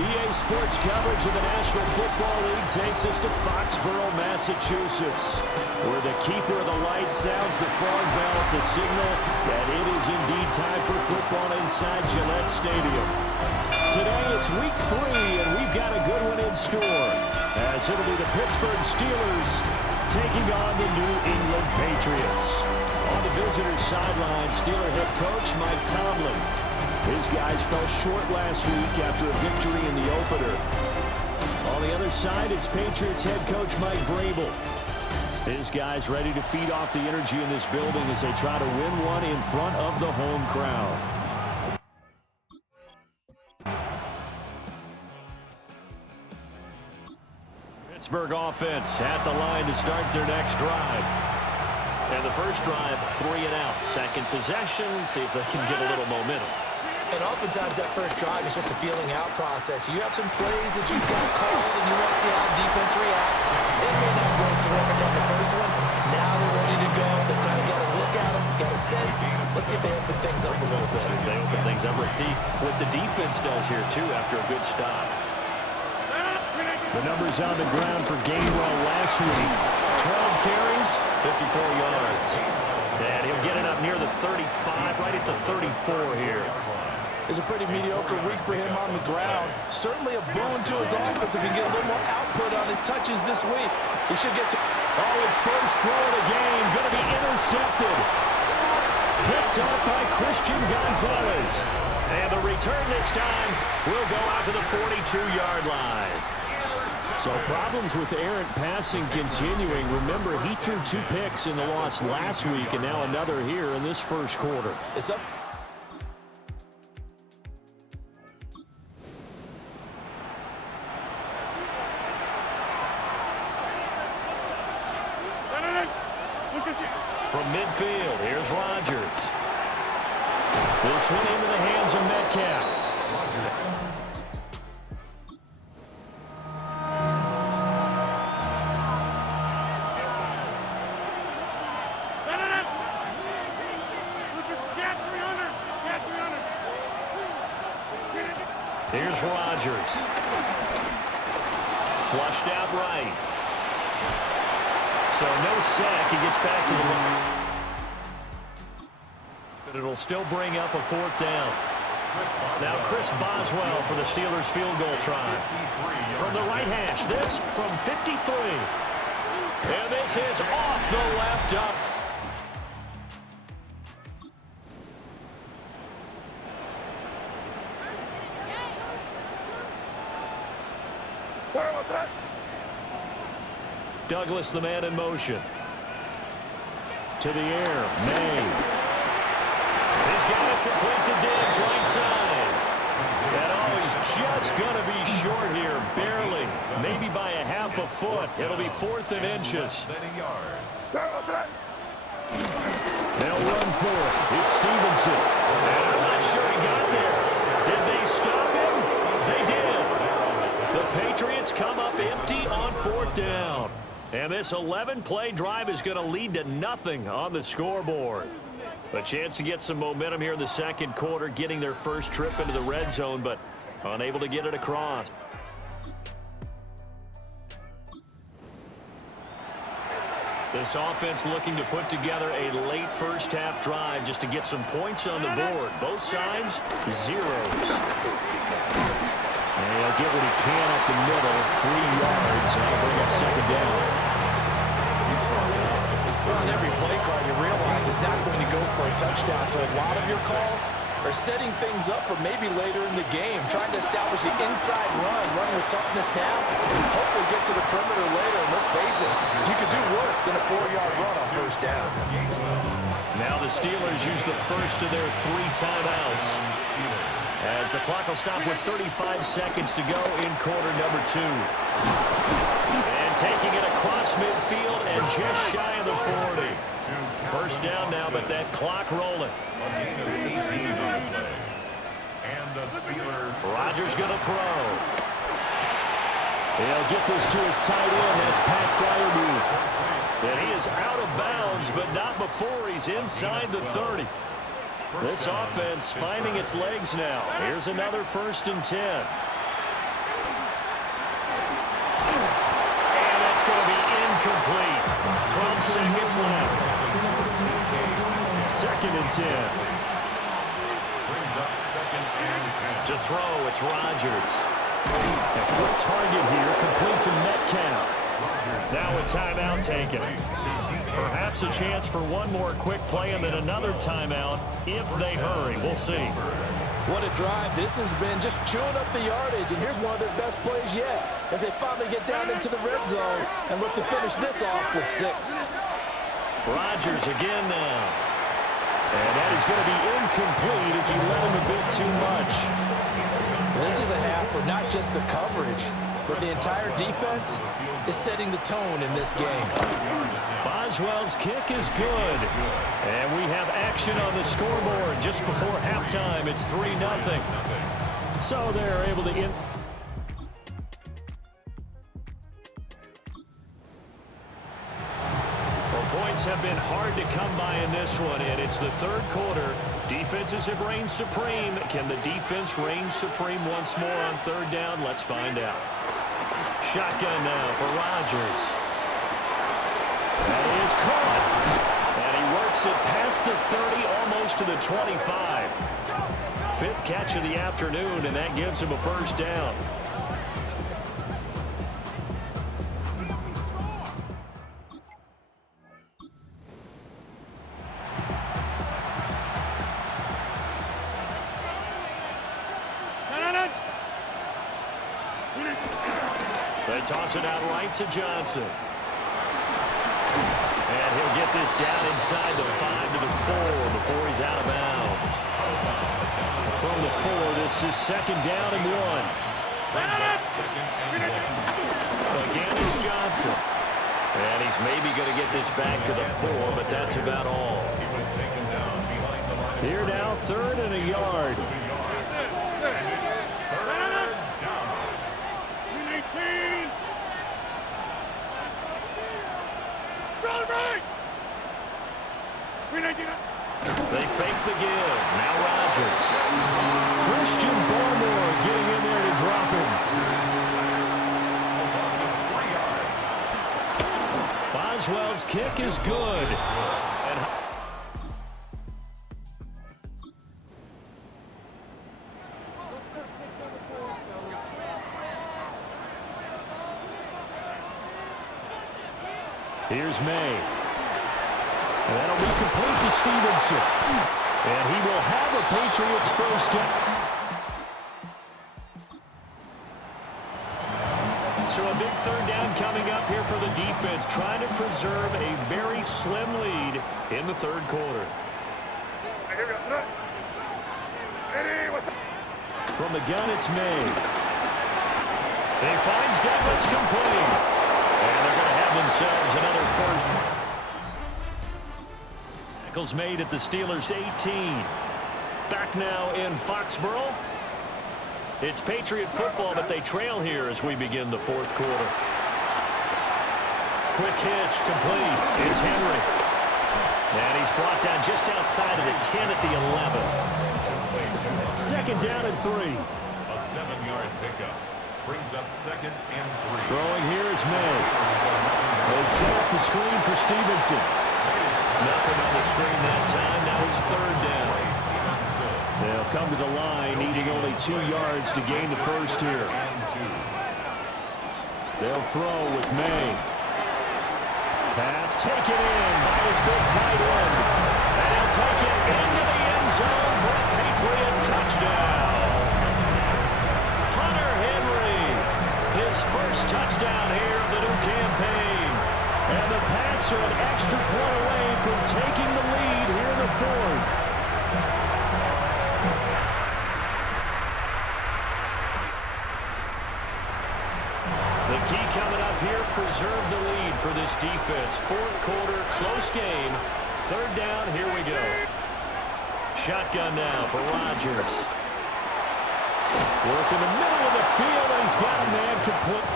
EA Sports coverage of the National Football League takes us to Foxborough, Massachusetts, where the keeper of the light sounds the frog bell to signal that it is indeed time for football inside Gillette Stadium. Today it's week 3, and we've got a good one in store, as it'll be the Pittsburgh Steelers taking on the New England Patriots. On the visitors' sideline, Steeler head coach Mike Tomlin. His guys fell short last week after a victory in the opener. On the other side, it's Patriots head coach Mike Vrabel. His guys ready to feed off the energy in this building as they try to win one in front of the home crowd. Pittsburgh offense at the line to start their next drive. And the first drive, 3 and out. Second possession, see if they can get a little momentum. And oftentimes that first drive is just a feeling out process. You have some plays that you've got called and you want to see how defense reacts. It may not go terrific on the first one. Now they're ready to go. They've kind of got a look at them, got a sense. Let's see if they open things up a little bit. See if they open things up. Let's see what the defense does here, too, after a good stop. The numbers on the ground for Gainwell last week. 12 carries, 54 yards. And he'll get it up near the 35, right at the 34 here. It's a pretty mediocre week for him on the ground. Certainly a boon to his offense if he can get a little more output on his touches this week. He should get some... Oh, his first throw of the game going to be intercepted. Picked up by Christian Gonzalez. And the return this time will go out to the 42-yard line. So problems with errant passing continuing. Remember, he threw 2 picks in the loss last week and now another here in this first quarter. It's up. From midfield, here's Rodgers. This one into the hands of Metcalf. Here's Rodgers. Flushed out right. So no sack. He gets back to the line. But it'll still bring up a 4th down. Now Chris Boswell for the Steelers field goal try. From the right hash, this from 53. And this is off the left up. Douglas, the man in motion. To the air, May. He's got it complete to Diggs, right side. And he's just going to be short here, barely. Maybe by a half a foot. It'll be 4th and inches. They'll run for it. It's Stevenson. And I'm not sure he got there. Did they stop him? They did. The Patriots come up empty on 4th down. And this 11-play drive is going to lead to nothing on the scoreboard. A chance to get some momentum here in the second quarter, getting their first trip into the red zone, but unable to get it across. This offense looking to put together a late first-half drive just to get some points on the board. Both sides, zeros. And he'll get what he can up the middle, 3 yards, and that'll bring up 2nd down. On every play call, you realize it's not going to go for a touchdown, so a lot of your calls are setting things up for maybe later in the game, trying to establish the inside run with toughness now, hopefully get to the perimeter later, and let's face it, you could do worse than a 4-yard run on 1st down. Now the Steelers use the first of their 3 timeouts, as the clock will stop with 35 seconds to go in quarter number 2. And taking it across midfield and just shy of the 40. First down now, but that clock rolling. Rodgers going to throw. He'll get this to his tight end. That's Pat Freiermuth. And he is out of bounds, but not before he's inside the 30. This offense finding its legs now. Here's another 1st and 10. incomplete. 12 seconds left. 2nd and 10. Brings up 2nd and 10. To throw, it's Rodgers. A quick target here, complete to Metcalf. Now a timeout taken. Perhaps a chance for one more quick play and then another timeout if they hurry. We'll see. What a drive this has been, just chewing up the yardage. And here's one of their best plays yet as they finally get down into the red zone and look to finish this off with 6. Rodgers again now. And that is going to be incomplete as he led him a bit too much. This is a half where not just the coverage, but the entire defense is setting the tone in this game. Boswell's kick is good. And we have action on the scoreboard just before halftime. It's 3-0. So they're able to end. Well, points have been hard to come by in this one, and it's the 3rd quarter. Defenses have reigned supreme. Can the defense reign supreme once more on 3rd down? Let's find out. Shotgun now for Rodgers. That is caught. And he works it past the 30, almost to the 25. 5th catch of the afternoon, and that gives him a 1st down. They toss it out right to Johnson. And he'll get this down inside the 5 to the 4 before he's out of bounds. From the 4, this is 2nd down and 1. Again is Johnson. And he's maybe going to get this back to the 4, but that's about all. Here now, 3rd and a yard. They fake the give. Now Rodgers. Christian Barmore getting in there to drop him. Boswell's kick is good. And here's May. And that'll be complete to Stevenson. And he will have a Patriots 1st down. So a big 3rd down coming up here for the defense, trying to preserve a very slim lead in the 3rd quarter. From the gun, it's May. He finds Douglas complete. And they're going to have themselves another 1st. Tackles made at the Steelers' 18. Back now in Foxborough. It's Patriot football, but they trail here as we begin the 4th quarter. Quick hitch, complete. It's Henry. And he's brought down just outside of the 10 at the 11. 2nd down and 3. A 7-yard pickup. Brings up 2nd and 3. Throwing here is May. They set up the screen for Stevenson. Nothing on the screen that time. Now it's 3rd down. They'll come to the line, needing only 2 yards to gain the 1st here. They'll throw with May. Pass taken in by his big tight end. And he'll take it into the end zone for a Patriot touchdown. Hunter Henry, his 1st touchdown here of the new campaign. And the Pats are an extra point away from taking the lead here in the 4th. The key coming up here, preserve the lead for this defense. 4th quarter, close game. 3rd down, here we go. Shotgun now for Rodgers. Work in the middle of the field, and he's got a man complete.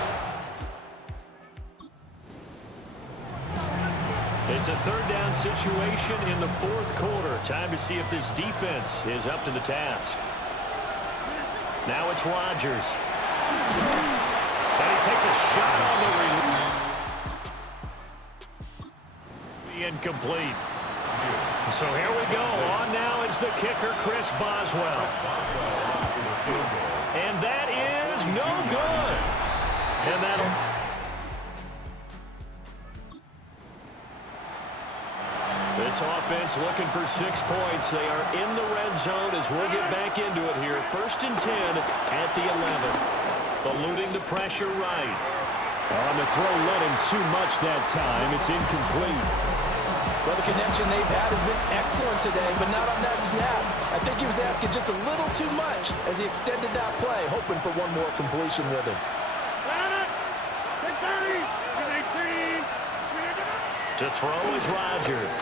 It's a 3rd down situation in the 4th quarter. Time to see if this defense is up to the task. Now it's Rodgers. And he takes a shot on the release. Incomplete. So here we go. On now is the kicker, Chris Boswell. And that is no good. And that'll... This offense looking for 6 points. They are in the red zone as we'll get back into it here. 1st and 10 at the 11. Eluding the pressure right. On the throw, let him too much that time. It's incomplete. Well, the connection they've had has been excellent today, but not on that snap. I think he was asking just a little too much as he extended that play, hoping for one more completion with him. To throw is Rodgers.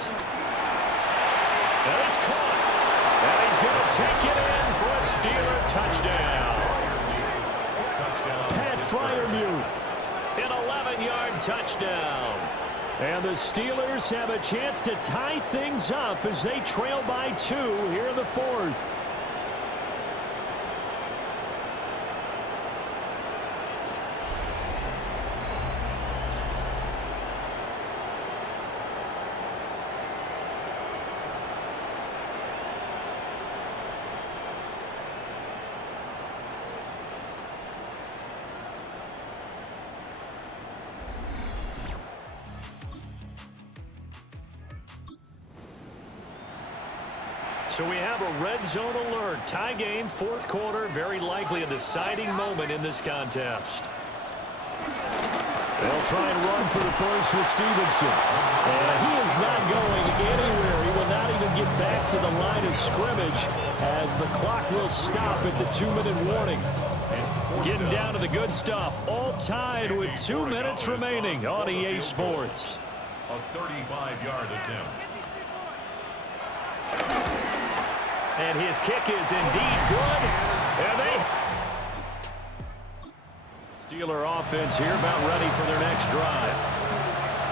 And it's caught. And he's going to take it in for a Steeler touchdown. Pat Freiermuth, an 11-yard touchdown. And the Steelers have a chance to tie things up as they trail by 2 here in the 4th. So we have a red zone alert. Tie game, 4th quarter. Very likely a deciding moment in this contest. They'll try and run for the first with Stevenson. And he is not going anywhere. He will not even get back to the line of scrimmage as the clock will stop at the 2-minute warning. Getting down to the good stuff. All tied with 2 minutes remaining on EA Sports. A 35-yard attempt. And his kick is indeed good. And Steeler offense here about ready for their next drive.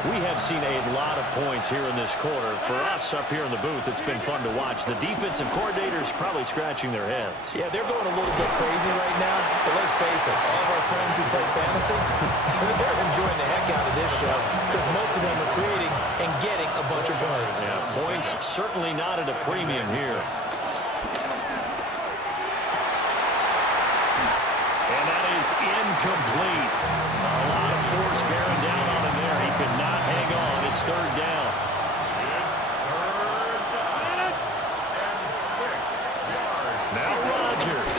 We have seen a lot of points here in this quarter. For us up here in the booth, it's been fun to watch. The defensive coordinators probably scratching their heads. Yeah, they're going a little bit crazy right now. But let's face it, all of our friends who play fantasy, they're enjoying the heck out of this show because most of them are creating and getting a bunch of points. Yeah, points certainly not at a premium here. And that is incomplete. A lot of force bearing down on him there. He could not hang on. It's 3rd down. It's 3rd down and 6 yards. Now Rodgers.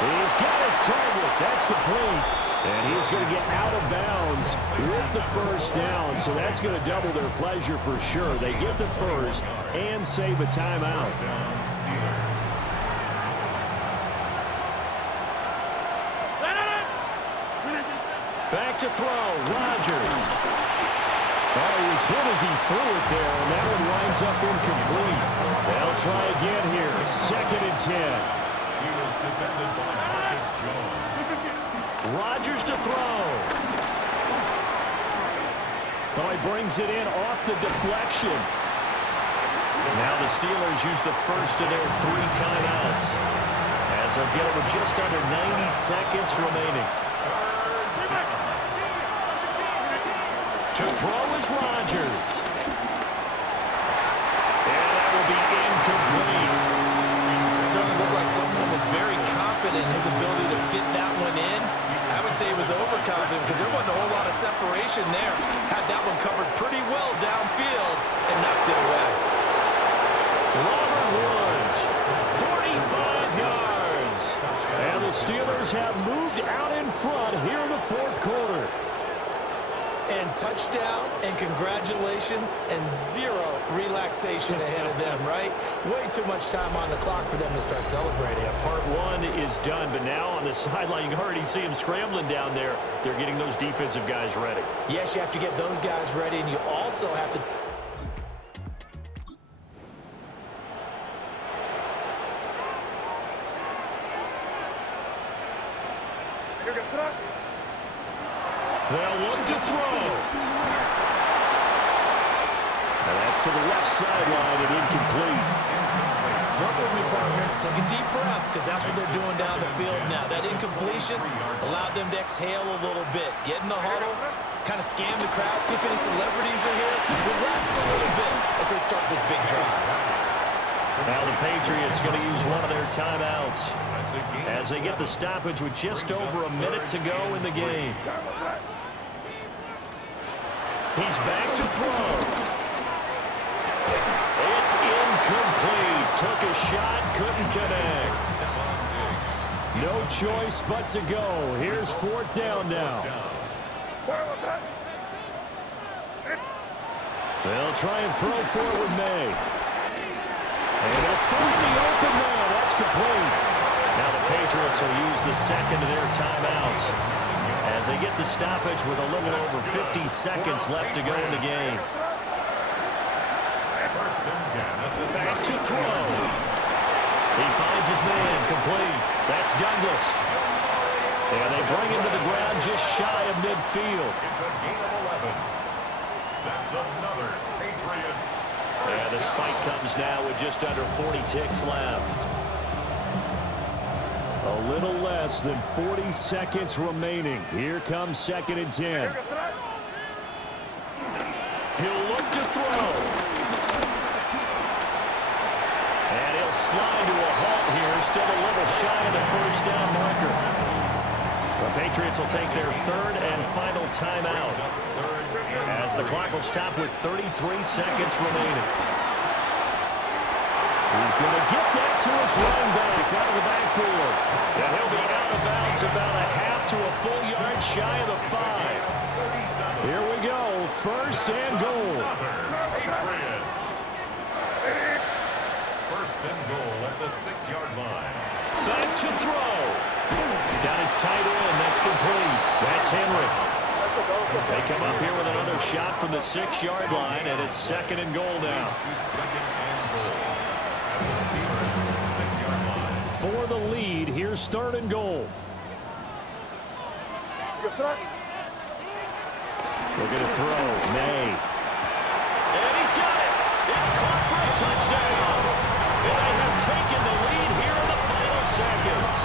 He's got his target. That's complete. And he's going to get out of bounds with the 1st down. So that's going to double their pleasure for sure. They get the 1st and save a timeout. Back to throw, Rodgers. Oh, he was hit as he threw it there, and that one winds up incomplete. They'll try again here, 2nd and 10. He was defended by Marcus Jones. Rodgers to throw. Oh, he brings it in off the deflection. Now the Steelers use the first of their 3 timeouts as they'll get it with just under 90 seconds remaining. To throw is Rodgers. And that will be incomplete. Certainly looked like someone was very confident in his ability to fit that one in. I would say he was overconfident because there wasn't a whole lot of separation there. Had that one covered pretty well downfield and knocked it away. Robert Woods, 45 yards. And the Steelers have moved out in front here in the 4th quarter. And touchdown, and congratulations, and 0 relaxation ahead of them, right? Way too much time on the clock for them to start celebrating. Yeah, part 1 is done, but now on the sideline, you can already see them scrambling down there. They're getting those defensive guys ready. Yes, you have to get those guys ready, and you also have to... They'll look to throw. And that's to the left sideline and incomplete. Work with me, partner. Take a deep breath because that's what they're doing down the field now. That incompletion allowed them to exhale a little bit. Get in the huddle, kind of scan the crowd, see if any celebrities are here. Relax a little bit as they start this big drive. Now the Patriots going to use one of their timeouts as they get the stoppage with just over a minute to go in the game. He's back to throw. It's incomplete. Took a shot, couldn't connect. No choice but to go. Here's 4th down now. They'll try and throw for it with May. And they'll find the open man. That's complete. Now the Patriots will use the second of their timeouts as they get the stoppage with a little over 50 seconds left to go in the game. Back to throw. He finds his man, complete. That's Douglas. And they bring him to the ground just shy of midfield. It's a gain of 11. That's another Patriots. And the spike comes now with just under 40 ticks left. A little less than 40 seconds remaining. Here comes 2nd and 10. He'll look to throw. And he'll slide to a halt here. Still a little shy of the 1st down marker. The Patriots will take their 3rd and final timeout as the clock will stop with 33 seconds remaining. He's going to get that to his running back out of the backfield. And he'll be out of bounds about a half to a full yard shy of the 5. Here we go. 1st and goal. Patriots. 1st and goal at the 6-yard line. Back to throw. Got his tight end. That's complete. That's Henry. They come up here with another shot from the 6-yard line, and it's 2nd and goal now. 2nd and goal at the Steelers' 6-yard line. For the lead, here's 3rd and goal. Looking to throw. May. And he's got it. It's caught for a touchdown. And they have taken the lead here in the final seconds.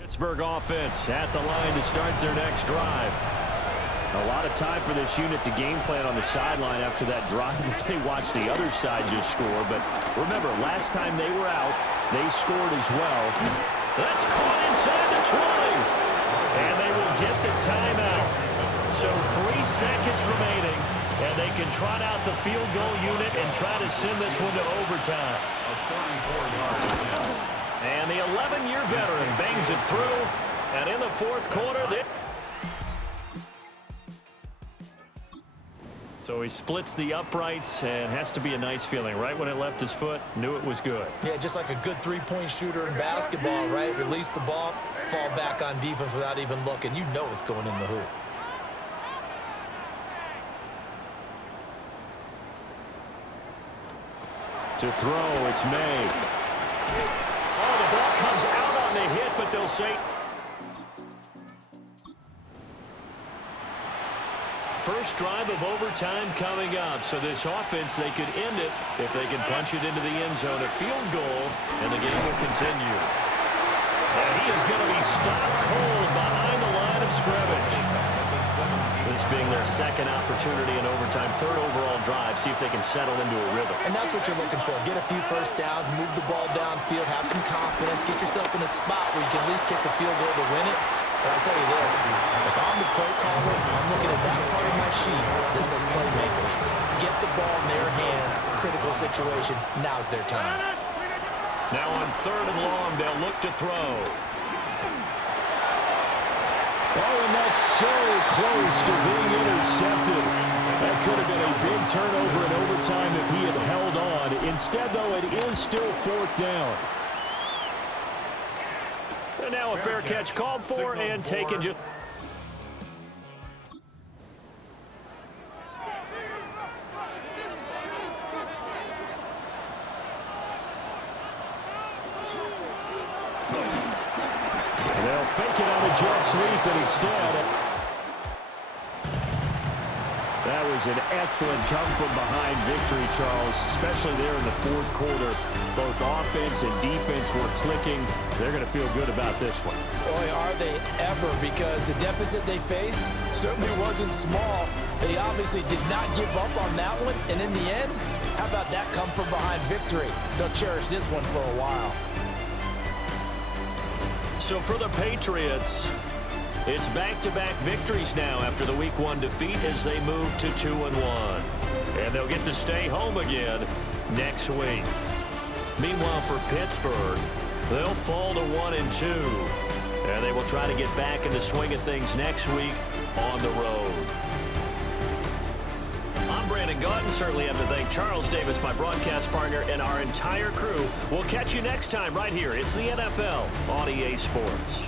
Pittsburgh offense at the line to start their next drive. A lot of time for this unit to game plan on the sideline after that drive that they watched the other side just score. But remember, last time they were out, they scored as well. That's caught inside the 20. And they will get the timeout. So 3 seconds remaining, and they can trot out the field goal unit and try to send this one to overtime. A 44-yard attempt. And the 11-year veteran bangs it through. And in the 4th quarter, so he splits the uprights, and has to be a nice feeling. Right when it left his foot, knew it was good. Yeah, just like a good 3-point shooter in basketball, right? Release the ball, fall back on defense without even looking. You know it's going in the hoop. To throw, it's May. Oh, the ball comes out on the hit, but they'll say first drive of overtime coming up. So this offense, they could end it if they can punch it into the end zone. A field goal, and the game will continue. And he is going to be stopped cold behind the line of scrimmage. This being their 2nd opportunity in overtime, 3rd overall drive. See if they can settle into a rhythm. And that's what you're looking for. Get a few first downs, move the ball downfield, have some confidence, get yourself in a spot where you can at least kick a field goal to win it. But I tell you this, if I'm the play caller, I'm looking at that part of my sheet that says playmakers. Get the ball in their hands, critical situation, now's their time. Now on 3rd and long, they'll look to throw. Oh, and that's so close to being intercepted. That could have been a big turnover in overtime if he had held on. Instead, though, it is still 4th down. And now a fair catch called for and taken just... They'll fake it on a jet sweep, and instead was an excellent come-from-behind victory, Charles, especially there in the fourth quarter. Both offense and defense were clicking. They're going to feel good about this one. Boy, are they ever, because the deficit they faced certainly wasn't small. They obviously did not give up on that one, and in the end, how about that come-from-behind victory? They'll cherish this one for a while. So for the Patriots, it's back-to-back victories now after the Week 1 defeat as they move to 2-1. And they'll get to stay home again next week. Meanwhile, for Pittsburgh, they'll fall to 1-2. And they will try to get back in the swing of things next week on the road. I'm Brandon Gaudin. Certainly have to thank Charles Davis, my broadcast partner, and our entire crew. We'll catch you next time right here. It's the NFL on EA Sports.